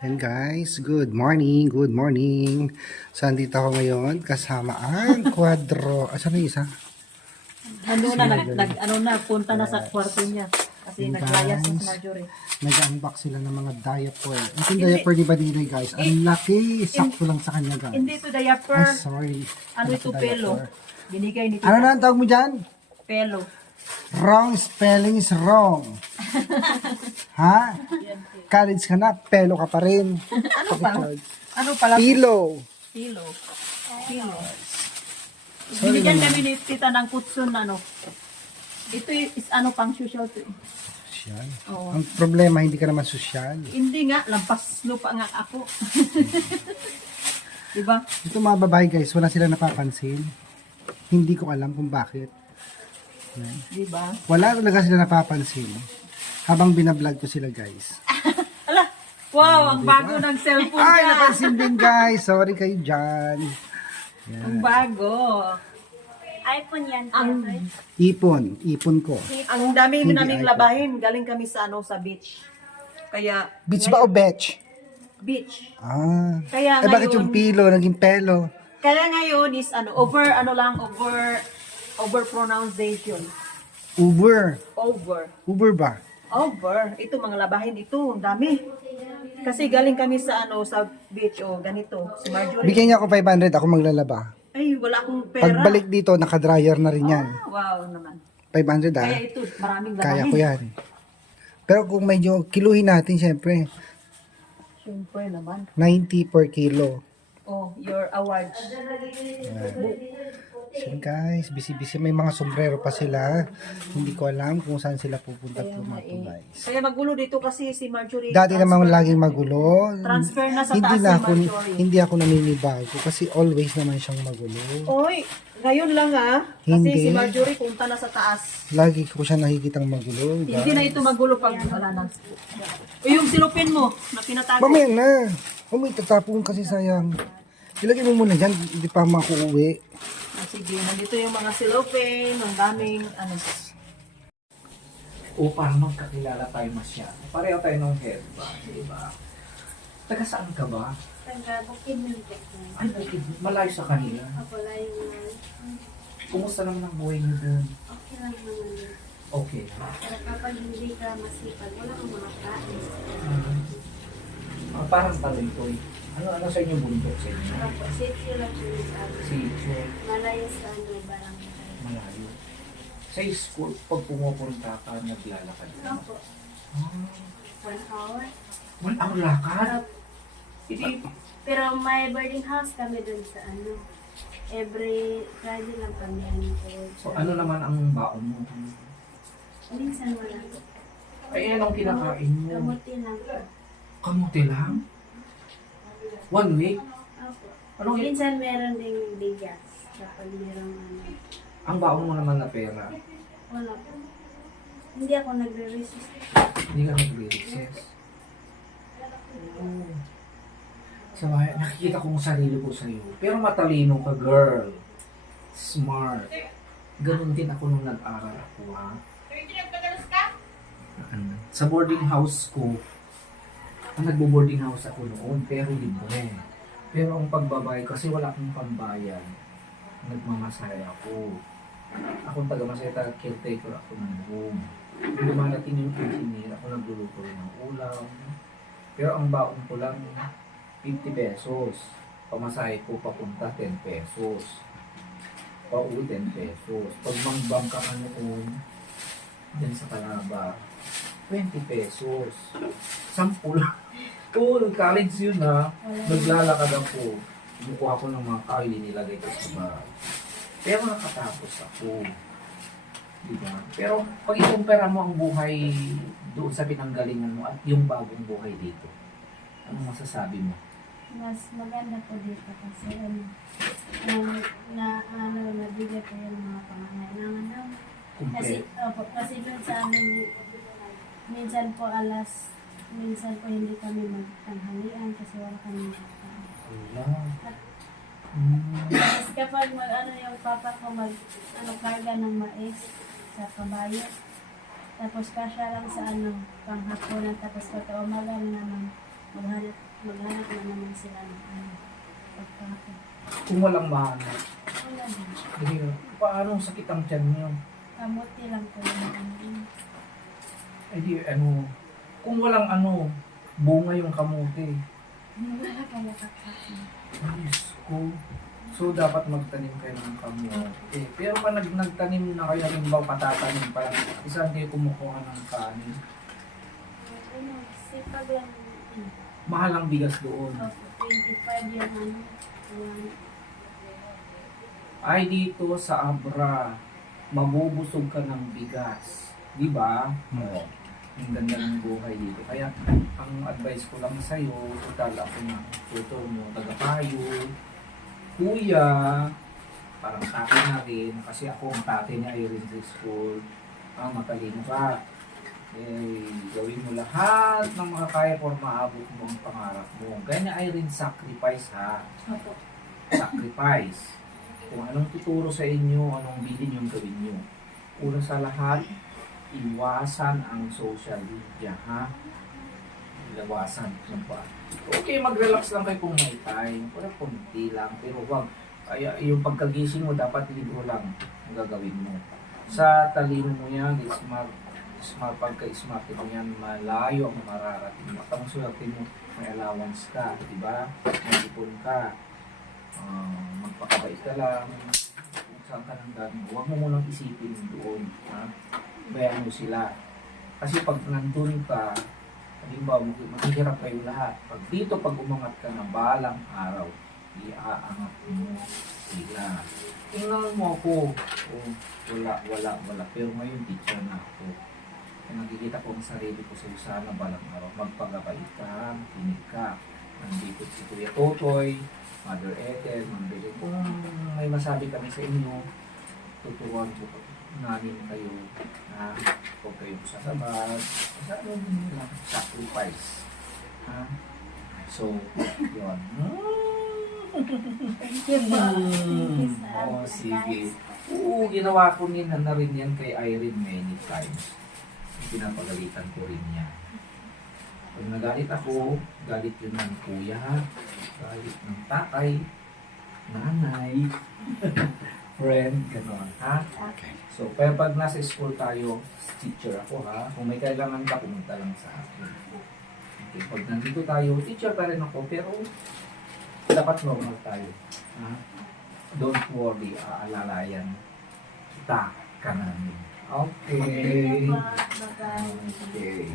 And guys, good morning, good morning. So, andito ako ngayon kasama ang Quadro. Asan na yung isa? Punta na sa kwarto niya. Kasi Hey, naglayas guys. si Marjorie. Nag-unbox sila ng mga diaper. Ito yung diaper ni Badinay guys. Ang laki, sakto lang sa kanya guys. Hindi ito diaper. Ay, sorry. Ano ito, diaper. pelo? Binigay ni Ano Tita. na ang tawag mo dyan? Pelo. Wrong spelling is wrong. Ha? College ka na, pelo ka pa rin. Ano pala? Ano pala? Pillow. Pilo. Pilo. Binigyan kami ni Tita ng kutsun na ano. Ito is ano pang social to. Sosyal. Oo. Ang problema, hindi ka naman sosyal. Hindi nga, lampas lupa nga ako. Diba? Ito mga babae guys, wala sila napapansin. Hindi ko alam kung bakit. Yan. Diba? Wala talaga sila napapansin. Habang binablog ko sila guys. Ala! Wow, ang bago ng cellphone Ay, niya. napansin din guys. Sorry kayo dyan. Ang bago. iPhone yan. Ang Ipon ko. Ang dami Hindi naming iPhone. labahin. Galing kami sa ano sa beach. Kaya Beach ba o betch? beach. Ah. Kaya Eh bakit ngayon, yung pilo, naging pelo? kaya ngayon is over pronunciation. Uber. Over. Ba? Ito mga labahin ito, ang dami. Kasi galing kami sa sa beach ganito. Si Marjorie. Bigyan niya ako 500, ako maglalaba. Ay, wala akong pera. Pagbalik dito, naka-dryer na rin yan. Wow naman. 500 Kaya ah. ito, maraming labahin. Kaya ko yan. Pero kung medyo kiluhin natin, syempre, Siyempre naman. 90 per kilo. Oh, your award. So guys, busy-busy. May mga sombrero pa sila. Hindi ko alam kung saan sila pupunta po mga to, guys. Kaya magulo dito kasi si Marjorie. Dati naman laging magulo. Transfer na sa Hindi taas na si ako, Marjorie. hindi ako naninibago kasi always naman siyang magulo. Oy, ngayon lang Kasi Hindi. si Marjorie punta na sa taas. Lagi ko siya nakikitang magulo. Hindi na ito magulo pag wala na. O yung silupin mo na pinatago. Mamaya na. May tatapon kasi sayang. Ilagay mo muna dyan, hindi pa makuuwi. Sige, nandito yung mga silupin, ang daming Upang magkakilala tayo masyado. Pareho tayo ng head ba? Diba? Taga saan ka ba? Taga Bukid ng Ay, bakit? Malayo sa kanila. Ako lang yung Kumusta naman ang buhay niyo doon? okay lang naman yun. Okay. Pero kapag hindi ka masipag, wala kang mga kain. Parang talento eh. Ano sa inyo bundok sa inyo? Ako, safety lang yun sa akin. Si Malayo sa ano, barangay. malayo. Sa school, pag pumupunta ka, naglalakad ka. Ako, Ah, 1 hour. 1 hour lakad? Hindi. Pero may boarding house kami dun sa ano. Every Friday lang kami So ano naman ang baon mo? Minsan wala. Ay, anong kinakain mo? Kamuti lang. Kamuti lang? 1 week? Ako. Anong Minsan meron ding bigas. Kapag meron ano. ang baon mo naman na pera? Wala po. Hindi ako nagre-resist. Hindi ka nag-resist. Oh. So, nakikita ko ang sarili ko sa'yo. Pero matalino ka, girl. Smart. Ganun din ako nung nag-aral ako, ha? Sa boarding house ko, nagbo-boarding house ako noon, pero libre. Pero ang pagbabay, kasi wala akong pambayan, nagmamasaya ako. Ako taga-masaya, taga-caretaker ako ng room. Lumalating yung engineer, ako nagluluto rin ng ulam. Pero ang baon ko lang, 50 pesos. Pamasahe ko papunta, 10 pesos. Pauwi, 10 pesos. Pag mangbangka ka noon, dyan sa Calaba, 20 pesos. 10 lang. Oo, nag-college yun ha. Naglalakad ako. Kumukuha ko ng mga kahoy, nilagay ko sa bahay. Pero nakatapos ako. Diba? Pero pag ikumpara mo ang buhay doon sa pinanggalingan mo at yung bagong buhay dito, anong masasabi mo? Mas maganda po dito kasi nabigyan ko yung mga pangangailangan namin. Kasi, Compare? kasi dun sa amin, minsan po hindi kami magtanghalian kasi wala kami magtanghalian. Wala. Tapos kapag yung papa ko karga ng mais sa kabayo, tapos kasya lang sa panghapunan, tapos pagka umaga naman, maghanap Kung walang mahanap. Wala din. Hindi, paano sakit ang tiyan niyo? Kamuti lang po yung ano. Ay di, kung walang bunga yung kamote. Wala kaya kakain. Ay, Diyos ko. So, dapat magtanim kayo ng kamote. Pero pag nagtanim na kayo, halimbawa patatanim pa lang, isang kayo kumukuha ng kanin. Ano, sipag lang. Mahal ang bigas doon. Opo, 25 yung ano. Yung Ay, dito sa Abra, mabubusog ka ng bigas. Di ba? Oo. Ang ganda ng buhay dito. Kaya, ang advice ko lang sa'yo, total ako na tutor mo, tagapayo, kuya, parang tatay na rin, kasi ako ang tatay niya ay rin sa school, matalino ka. Gawin mo lahat ng mga kaya para maabot mo ang pangarap mo. Ganyan ay rin sacrifice ha. Opo. Sacrifice. Kung anong tuturo sa inyo, anong bilin yung gawin nyo. Una sa lahat, iwasan ang social media ha. Iwasan. Okay, mag-relax lang kayo kung may time. Pero kunti lang. Pero wag. Kaya yung pagkagising mo, dapat libro lang ang gagawin mo. Sa talino mo yan, pagka-smart mo yan, malayo ang mararating mo. Ang swerte mo, may allowance ka, di ba? May ipon ka. Magpakabait ka lang. Kung saan ka nang dami, huwag mo munang isipin doon. Ha? Bayan mo sila. Kasi pag nandun ka, halimbawa, maghihirap kayo lahat. Pag umangat ka na balang araw, iaangat mo sila. Tingnan mo ako. Wala. Pero ngayon, teacher na ako. Kung nakikita ko ang sarili ko sa sana balang araw, magpagabait ka, kinig ka. Nandito si Kuya Totoy, Mother Ethel, Mambili. Kung may masabi kami sa inyo, tuturuan ko namin kayo na huwag kayong sasabad. Masyadong lang sacrifice. Ha? So, yun. Thank you po. Thank you sa Oo, sige. advice. Oo, ginawa ko na rin yan kay Irene many times. Pinapagalitan ko rin niya. Pag nagalit ako, galit yun ng kuya, galit ng tatay, nanay, friend, gano'n, ha? Okay. So, pero pag nasa school tayo, teacher ako, ha? Kung may kailangan ka, pumunta lang sa akin. Okay, pag nandito tayo, teacher pa rin ako, pero dapat normal tayo, ha? Don't worry, aalalayan kita ka namin. Okay. Thank you po. Bye-bye. Okay.